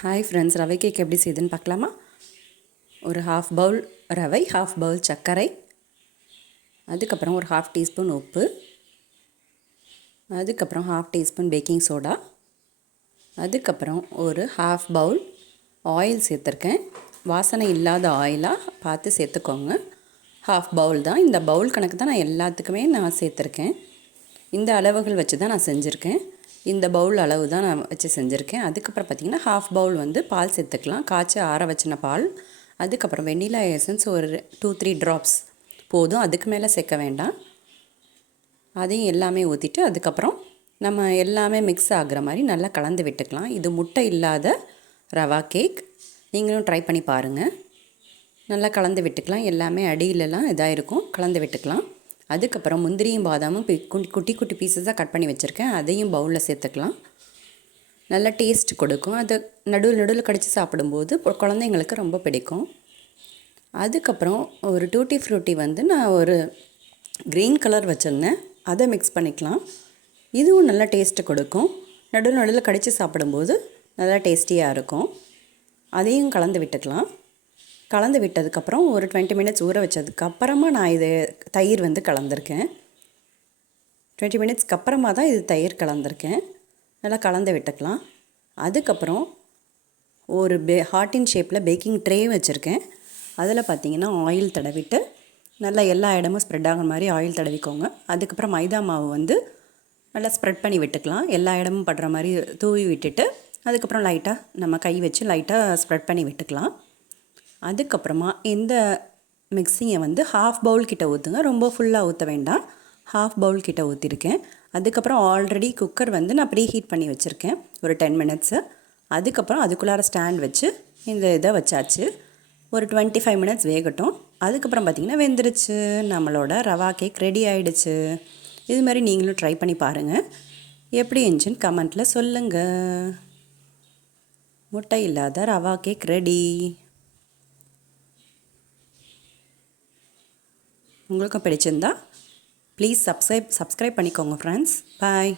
Hi friends, ரவை cake எப்படி செய்யுதுன்னு பார்க்கலாமா? ஒரு ஹாஃப் பவுல் ரவை, ஹாஃப் பவுல் சர்க்கரை, அதுக்கப்புறம் ஒரு ஹாஃப் டீஸ்பூன் உப்பு, அதுக்கப்புறம் ஹாஃப் டீஸ்பூன் பேக்கிங் சோடா, அதுக்கப்புறம் ஒரு ஹாஃப் பவுல் ஆயில் சேர்த்துருக்கேன். வாசனை இல்லாத ஆயிலாக பார்த்து சேர்த்துக்கோங்க. ஹாஃப் பவுல் தான், இந்த பவுல் கணக்கு தான் நான் எல்லாத்துக்குமே சேர்த்துருக்கேன். இந்த அளவுகள் வச்சு தான் நான் செஞ்சுருக்கேன். இந்த பவுல் அளவு தான் நான் வச்சு செஞ்சுருக்கேன். அதுக்கப்புறம் பார்த்திங்கன்னா ஹாஃப் பவுல் பால் சேர்த்துக்கலாம். காய்ச்சி ஆற வச்சின பால். அதுக்கப்புறம் வெண்ணிலா எசன்ஸ் ஒரு 2-3 ட்ராப்ஸ் போதும், அதுக்கு மேலே சேர்க்க வேண்டாம். அதையும் எல்லாமே ஊற்றிட்டு அதுக்கப்புறம் நம்ம எல்லாமே மிக்ஸ் ஆகிற மாதிரி நல்லா கலந்து விட்டுக்கலாம். இது முட்டை இல்லாத ரவா கேக், நீங்களும் ட்ரை பண்ணி பாருங்கள். நல்லா கலந்து விட்டுக்கலாம். எல்லாமே அடியிலலாம் இதாக இருக்கும், கலந்து விட்டுக்கலாம். அதுக்கப்புறம் முந்திரியும் பாதாமும் குட்டி குட்டி பீஸஸாக கட் பண்ணி வச்சுருக்கேன். அதையும் பவுலில் சேர்த்துக்கலாம். நல்லா டேஸ்ட் கொடுக்கும். அதை நடுவில் கடித்து சாப்பிடும்போது குழந்தைங்களுக்கு ரொம்ப பிடிக்கும். அதுக்கப்புறம் ஒரு டூட்டி ஃப்ரூட்டி நான் ஒரு க்ரீன் கலர் வச்சுருந்தேன், அதை மிக்ஸ் பண்ணிக்கலாம். இதுவும் நல்லா டேஸ்ட்டு கொடுக்கும். நடுவில் கடித்து சாப்பிடும்போது நல்லா டேஸ்டியாக இருக்கும். அதையும் கலந்து விட்டுக்கலாம். கலந்து விட்டதுக்கப்புறம் ஒரு 20 மினிட்ஸ் ஊற வச்சதுக்கப்புறமா நான் இது தயிர் கலந்துருக்கேன். 20 மினிட்ஸ்க்கு அப்புறமா தான் இது தயிர் கலந்துருக்கேன். நல்லா கலந்து விட்டுக்கலாம். அதுக்கப்புறம் ஒரு ஹார்ட்டின் ஷேப்பில் பேக்கிங் ட்ரே வச்சுருக்கேன். அதில் பார்த்திங்கன்னா ஆயில் தடவிட்டு நல்லா எல்லா இடமும் ஸ்ப்ரெட் ஆகிற மாதிரி ஆயில் தடவிக்கோங்க. அதுக்கப்புறம் மைதா மாவு நல்லா ஸ்ப்ரெட் பண்ணி விட்டுக்கலாம். எல்லா இடமும் படுற மாதிரி தூவி விட்டுட்டு அதுக்கப்புறம் லைட்டாக நம்ம கை வச்சு லைட்டாக ஸ்ப்ரெட் பண்ணி விட்டுக்கலாம். அதுக்கப்புறமா இந்த மிக்ஸிங்கை ஹாஃப் பவுல் கிட்ட ஊற்றுங்க. ரொம்ப ஃபுல்லாக ஊற்ற வேண்டாம், ஹாஃப் பவுல் கிட்ட ஊற்றிருக்கேன். அதுக்கப்புறம் ஆல்ரெடி குக்கர் நான் ப்ரீ ஹீட் பண்ணி வச்சுருக்கேன் ஒரு 10 மினிட்ஸு. அதுக்கப்புறம் அதுக்குள்ளார ஸ்டாண்ட் வச்சு இந்த இதை வச்சாச்சு. ஒரு 25 மினிட்ஸ் வேகட்டும். அதுக்கப்புறம் பார்த்திங்கன்னா வெந்துருச்சு. நம்மளோட ரவா கேக் ரெடி ஆகிடுச்சு. இது மாதிரி நீங்களும் ட்ரை பண்ணி பாருங்கள். எப்படி இருந்துச்சுன்னு கமெண்ட்டில் சொல்லுங்கள். முட்டை இல்லாத ரவா கேக் ரெடி. உங்களுக்கு பிடிச்சிருந்தா ப்ளீஸ் சப்ஸ்கிரைப் பண்ணிக்கோங்க ஃப்ரெண்ட்ஸ். பாய்.